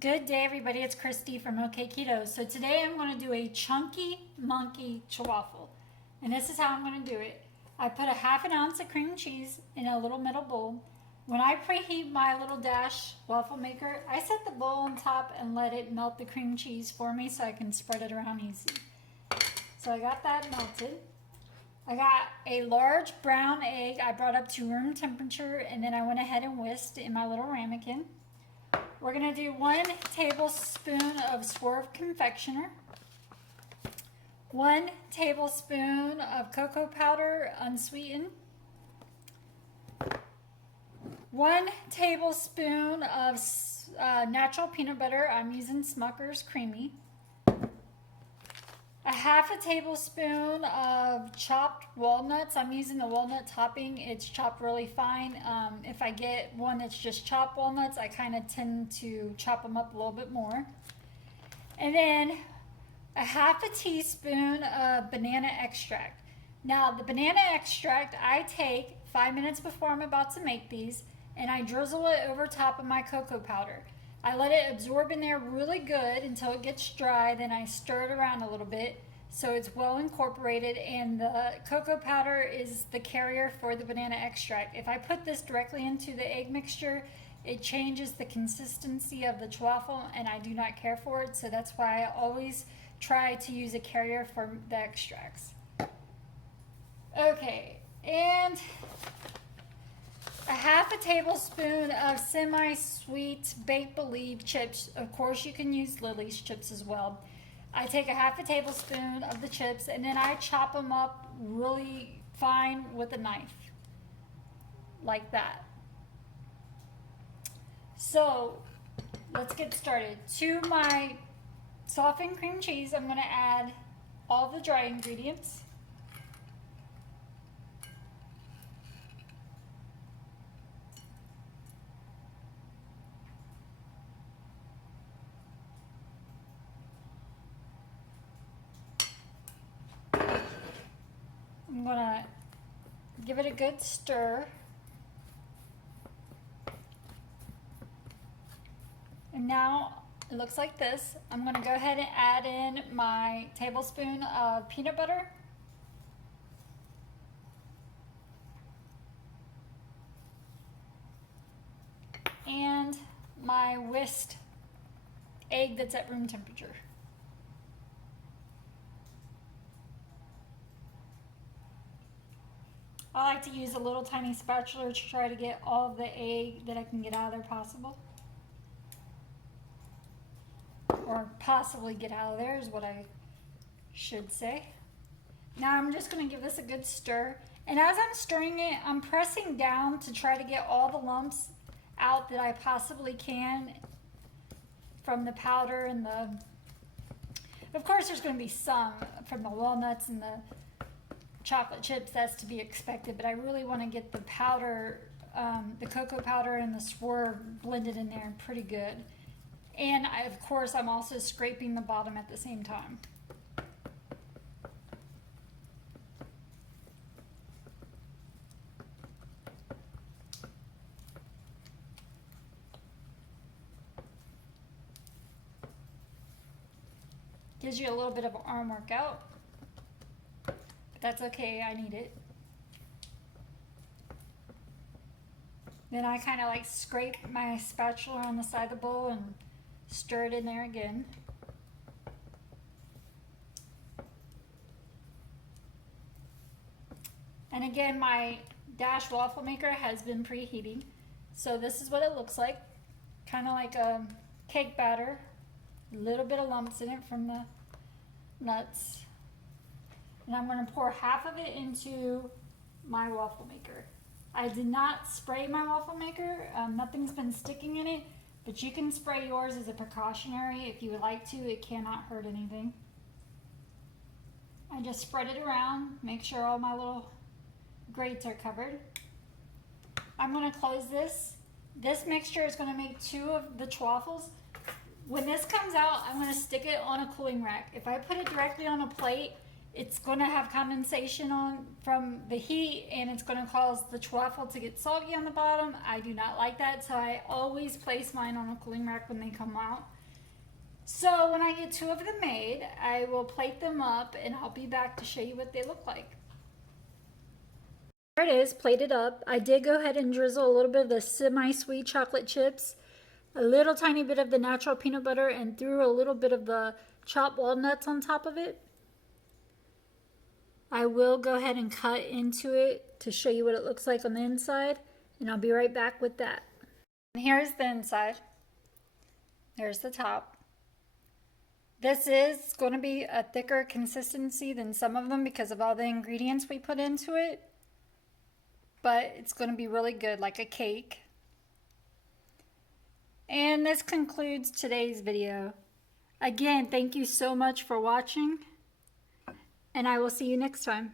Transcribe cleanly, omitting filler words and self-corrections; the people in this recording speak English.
Good day, everybody. It's Kristy from Okketoh. So today I'm going to do a chunky monkey chaffle, and this is how I'm going to do it. I put a half an ounce of cream cheese in a little metal bowl. When I preheat my little dash waffle maker, I set the bowl on top and let it melt the cream cheese for me so I can spread it around easy. So I got that melted. I got a large brown egg I brought up to room temperature, and then I went ahead and whisked in my little ramekin. We're going to do 1 tablespoon of swerve confectioner, 1 tablespoon of cocoa powder unsweetened, 1 tablespoon of natural peanut butter. I'm using Smucker's Creamy, a half a tablespoon of chopped walnuts. I'm using the walnut topping. It's chopped really fine. If I get one that's just chopped walnuts, I kind of tend to chop them up a little bit more. And then a half a teaspoon of banana extract. Now, the banana extract I take 5 minutes before I'm about to make these, and I drizzle it over top of my cocoa powder. I let it absorb in there really good until it gets dry, then I stir it around a little bit so it's well incorporated, and the cocoa powder is the carrier for the banana extract. If I put this directly into the egg mixture, it changes the consistency of the chaffle, and I do not care for it, so that's why I always try to use a carrier for the extracts. Okay, and a half a tablespoon of semi-sweet Baked Believe chips. Of course, you can use Lily's chips as well. I take a half a tablespoon of the chips, and then I chop them up really fine with a knife, like that. So, let's get started. To my softened cream cheese, I'm going to add all the dry ingredients. I'm gonna give it a good stir. And now it looks like this. I'm gonna go ahead and add in my tablespoon of peanut butter. And my whisked egg that's at room temperature. I like to use a little tiny spatula to try to get all of the egg that I can get out of there possible. Or possibly get out of there is what I should say. Now I'm just going to give this a good stir. And as I'm stirring it, I'm pressing down to try to get all the lumps out that I possibly can from the powder and the... Of course there's going to be some from the walnuts and the chocolate chips, that's to be expected, but I really want to get the powder, the cocoa powder and the swerve blended in there pretty good. And of course I'm also scraping the bottom at the same time. Gives you a little bit of an arm workout. That's okay, I need it. Then I kind of like scrape my spatula on the side of the bowl and stir it in there again. And again, my dash waffle maker has been preheating. So this is what it looks like. Kind of like a cake batter. A little bit of lumps in it from the nuts. And I'm going to pour half of it into my waffle maker. I did not spray my waffle maker. Nothing's been sticking in it, but you can spray yours as a precautionary if you would like to. It cannot hurt anything. I just spread it around, make sure all my little grates are covered. I'm going to close this. This mixture is going to make 2 of the chaffles. When this comes out, I'm going to stick it on a cooling rack. If I put it directly on a plate, it's going to have condensation on from the heat, and it's going to cause the chaffle to get soggy on the bottom. I do not like that, so I always place mine on a cooling rack when they come out. So when I get 2 of them made, I will plate them up, and I'll be back to show you what they look like. There it is, plated up. I did go ahead and drizzle a little bit of the semi-sweet chocolate chips, a little tiny bit of the natural peanut butter, and threw a little bit of the chopped walnuts on top of it. I will go ahead and cut into it to show you what it looks like on the inside, and I'll be right back with that. And here's the inside. There's the top. This is going to be a thicker consistency than some of them because of all the ingredients we put into it, but it's going to be really good, like a cake. And this concludes today's video. Again, thank you so much for watching, and I will see you next time.